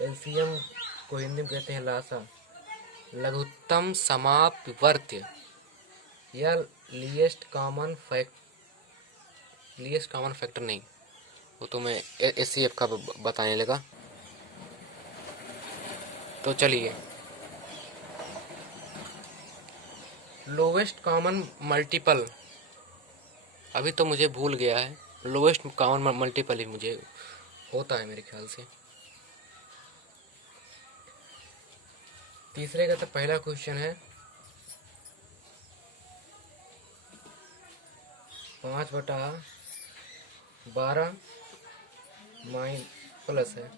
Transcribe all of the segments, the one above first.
LCM को हिंदी में कहते हैं लासा। लघुत्तम समापवर्त्य या लीस्ट कॉमन फैक्टर नहीं, वो तो मैं एचसीएफ का बताने लगा। तो चलिए, लोवेस्ट कॉमन मल्टीपल, अभी तो मुझे भूल गया है। लोवेस्ट कॉमन मल्टीपल ही मुझे होता है मेरे ख्याल से। तीसरे का तो पहला क्वेश्चन है 5/12 प्लस है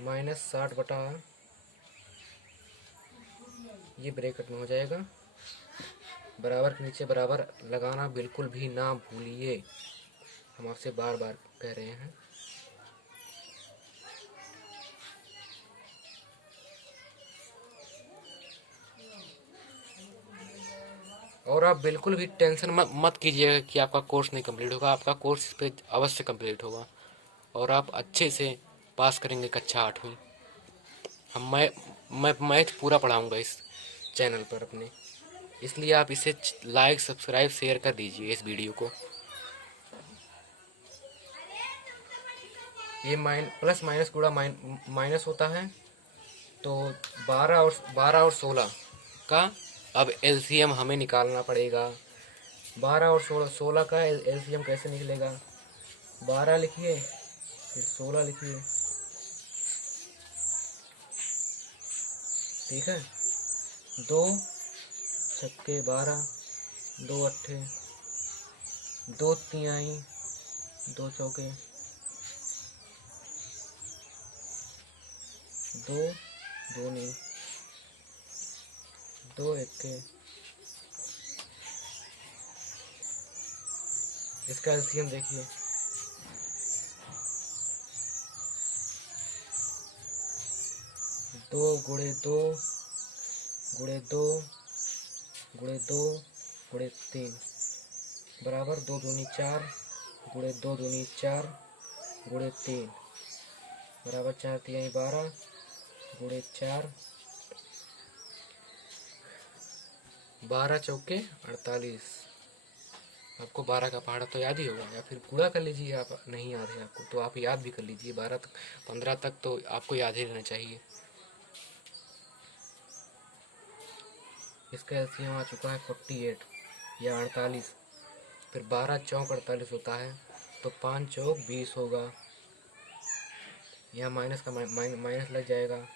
-60 ये ब्रैकेट में हो जाएगा। बराबर के नीचे बराबर लगाना बिल्कुल भी ना भूलिए, हम आपसे बार बार कह रहे हैं। और आप बिल्कुल भी टेंशन मत कीजिएगा कि आपका कोर्स नहीं कंप्लीट होगा। आपका कोर्स इस पे अवश्य कंप्लीट होगा और आप अच्छे से पास करेंगे कक्षा 8वीं। मैं मैथ पूरा पढ़ाऊंगा इस चैनल पर अपने, इसलिए आप इसे लाइक सब्सक्राइब शेयर कर दीजिए इस वीडियो को। ये प्लस माइनस गुणा माइनस होता है, तो 12 और 16 का अब एलसीएम हमें निकालना पड़ेगा। 12 और 16 का एलसीएम कैसे निकलेगा? 12 लिखिए फिर 16 लिखिए, ठीक है। 2 छक्के 12, 2 अट्ठे, 2 तिहाई, 2 चौके, 2 दूनी, 2 एक्के। इसका एलसीएम देखिए, 2 गुणे 2 गुणे 2 गुणे 2 गुणे 3 बराबर 2 दूनी 4 गुणे 2 दूनी 4 गुणे 3 बराबर 4 तिहाई 12 गुणे 4, 12 चौके 48। आपको 12 का पहाड़ा तो याद ही होगा, या फिर गुणा कर लीजिए। आप नहीं याद है आपको तो आप याद भी कर लीजिए, 12 तक 15 तक तो आपको याद ही रहना चाहिए। इसका एलसीएम आ चुका है 48 या 48। फिर 12 चौक 48 होता है, तो 5 चौक 20 होगा। यहाँ माइनस का माइनस लग जाएगा।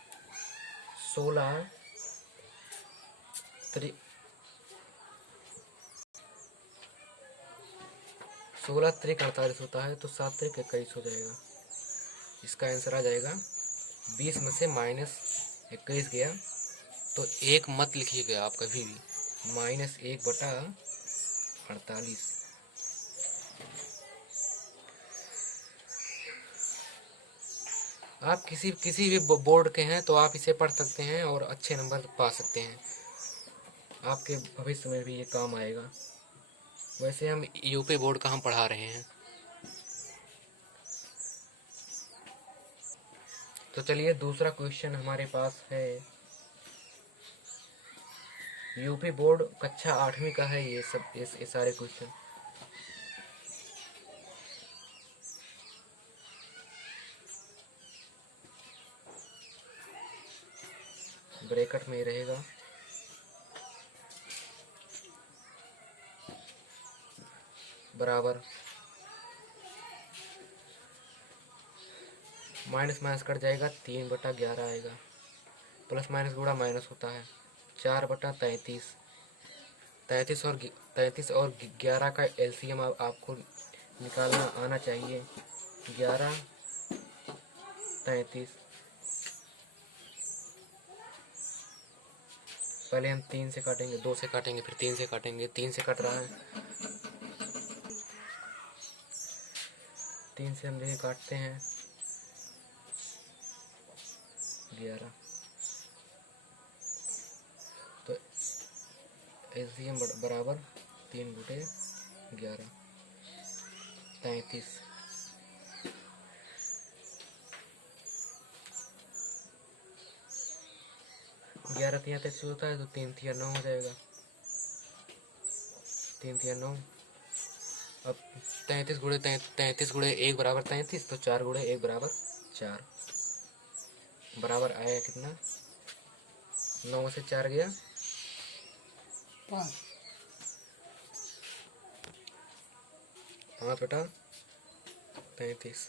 16 त्रिक 48 होता है, तो 7 त्रिक 21 हो जाएगा। इसका आंसर आ जाएगा 20 में से -21 गया तो 1 मत लिखिएगा आप कभी भी, -1/48। आप किसी भी बोर्ड के हैं तो आप इसे पढ़ सकते हैं और अच्छे नंबर पा सकते हैं। आपके भविष्य में भी ये काम आएगा। वैसे हम यूपी बोर्ड का हम पढ़ा रहे हैं। तो चलिए, दूसरा क्वेश्चन हमारे पास है, यूपी बोर्ड कक्षा 8वीं का है ये सब, ये सारे क्वेश्चन। ब्रैकेट में ही रहेगा। बराबर माइनस माइनस कट जाएगा, 3/11 आएगा। प्लस माइनस गुणा माइनस होता है, 4/33। 33 और 11 का एलसीएम आपको निकालना आना चाहिए। 11 33, पहले हम 3 से काटेंगे, 2 से काटेंगे, फिर 3 से काटेंगे। 3 से कट रहा है, 3 से हम देखिए काटते हैं 11, तो एलसीएम बराबर 3/11 33। 11 तिया 33 होता है, तो 3 तिया 9 हो जाएगा, 3 तिया 9। अब 33 गुणे 1 बराबर 33, तो 4 गुणे 1 बराबर 4, बराबर आया कितना, 9 में से 4 गया 5। 5 बटा 33।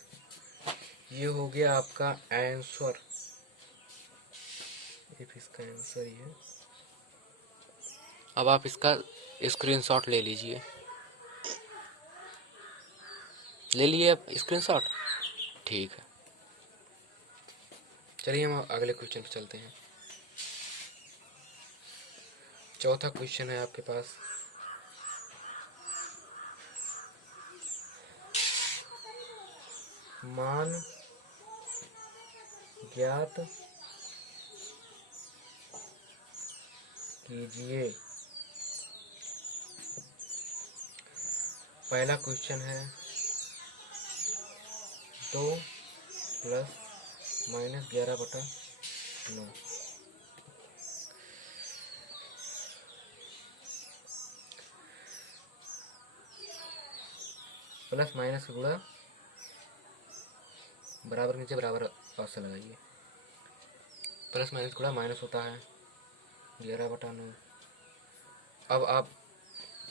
ये हो गया आपका आंसर, इसका आंसर ही है। अब आप इसका स्क्रीनशॉट ले लीजिए, ले लिए आप स्क्रीनशॉट, ठीक है। चलिए हम अगले क्वेश्चन पे चलते हैं। चौथा क्वेश्चन है आपके पास, मान ज्ञात कीजिए। पहला क्वेश्चन है 2 प्लस माइनस 11 बटा 9। प्लस माइनस का गुणा, बराबर नीचे बराबर पास से लगाइए। प्लस माइनस गुणा माइनस होता है, 11 बटा 9। अब आप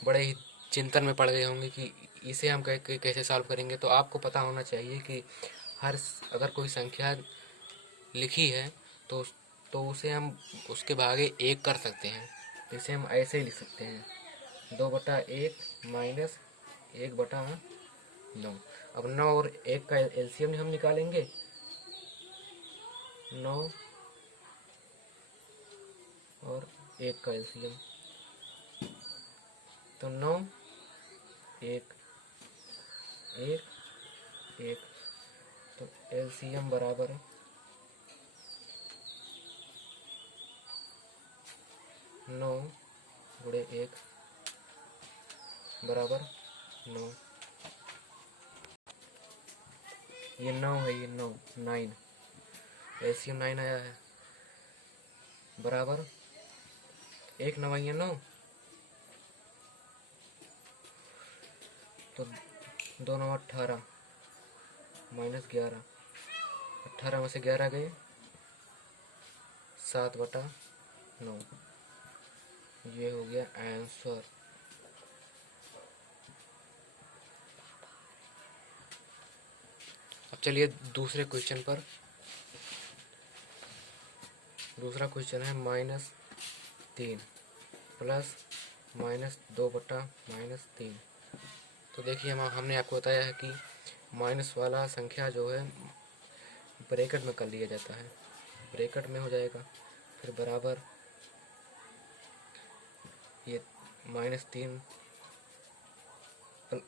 बड़े ही चिंतन में पड़ गए होंगे कि इसे हम कैसे सॉल्व करेंगे। तो आपको पता होना चाहिए कि अगर कोई संख्या लिखी है तो उसे हम उसके भागे 1 कर सकते हैं। इसे हम ऐसे ही लिख सकते हैं, 2 बटा 1 माइनस 1 बटा 9। अब 9 और 1 का एलसीएम हम निकालेंगे, 9 और 1 का एलसीएम, तो 9 1 1 1, तो एलसीएम बराबर है 9 गुणे 1 बराबर 9। ये 9 है, ये 9 एलसीएम 9 आया है, बराबर 1 9 है 9, तो 2 9 18 माइनस 11, 18 में से 11 गए 7 बटा 9। ये हो गया आंसर। अब चलिए दूसरे क्वेश्चन पर। दूसरा क्वेश्चन है -3 प्लस -2 बटा -3। तो देखिए हमने आपको बताया है कि माइनस वाला संख्या जो है ब्रैकेट में कर लिया जाता है, ब्रैकेट में हो जाएगा, फिर बराबर ये -3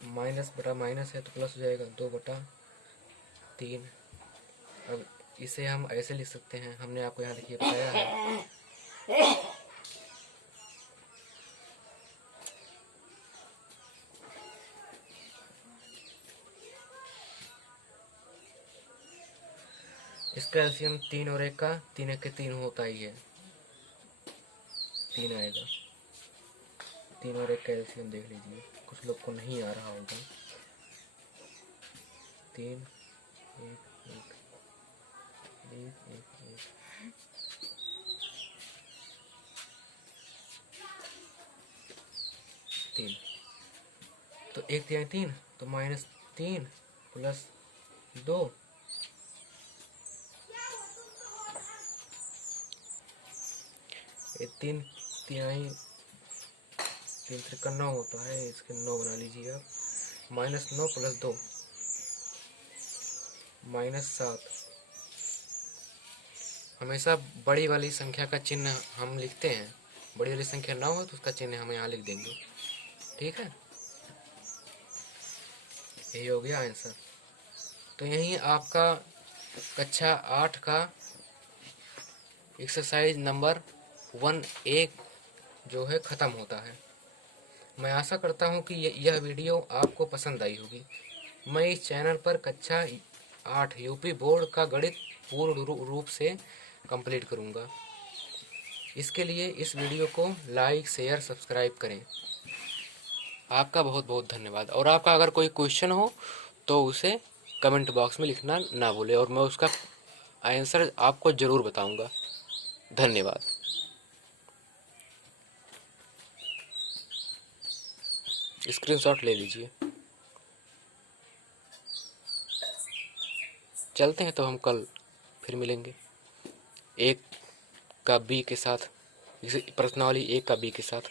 माइनस बटा माइनस है तो प्लस हो जाएगा 2 बटा 3। अब इसे हम ऐसे लिख सकते हैं, हमने आपको यहाँ देखिए बताया है, इसका एलसीएम 3 और 1 का 3 1 के 3 होता ही है, 3 आएगा। 3 और 1 का एलसीएम देख लीजिए, कुछ लोग को नहीं आ रहा होगा। 3 1 1 1 1 1 3, तो 1 3 3, तो -3 प्लस 2, ये 3 तिहाई 3 त्रिका 9 होता है, इसके 9 बना लीजिए आप, -9 प्लस 2 -7। हमेशा बड़ी वाली संख्या का चिन्ह हम लिखते हैं, बड़ी वाली संख्या 9 हो तो उसका चिन्ह हम यहाँ लिख देंगे, ठीक है। यही हो गया आंसर। तो यही आपका कक्षा 8 का एक्सरसाइज नंबर 1A जो है ख़त्म होता है। मैं आशा करता हूँ कि यह वीडियो आपको पसंद आई होगी। मैं इस चैनल पर कक्षा 8 यूपी बोर्ड का गणित पूर्ण रूप से कंप्लीट करूँगा। इसके लिए इस वीडियो को लाइक शेयर सब्सक्राइब करें। आपका बहुत बहुत धन्यवाद। और आपका अगर कोई क्वेश्चन हो तो उसे कमेंट बॉक्स में लिखना ना भूलें और मैं उसका आंसर आपको ज़रूर बताऊंगा। धन्यवाद। स्क्रीनशॉट ले लीजिए। चलते हैं तो हम कल फिर मिलेंगे एक का बी के साथ, प्रश्नावली एक का बी के साथ।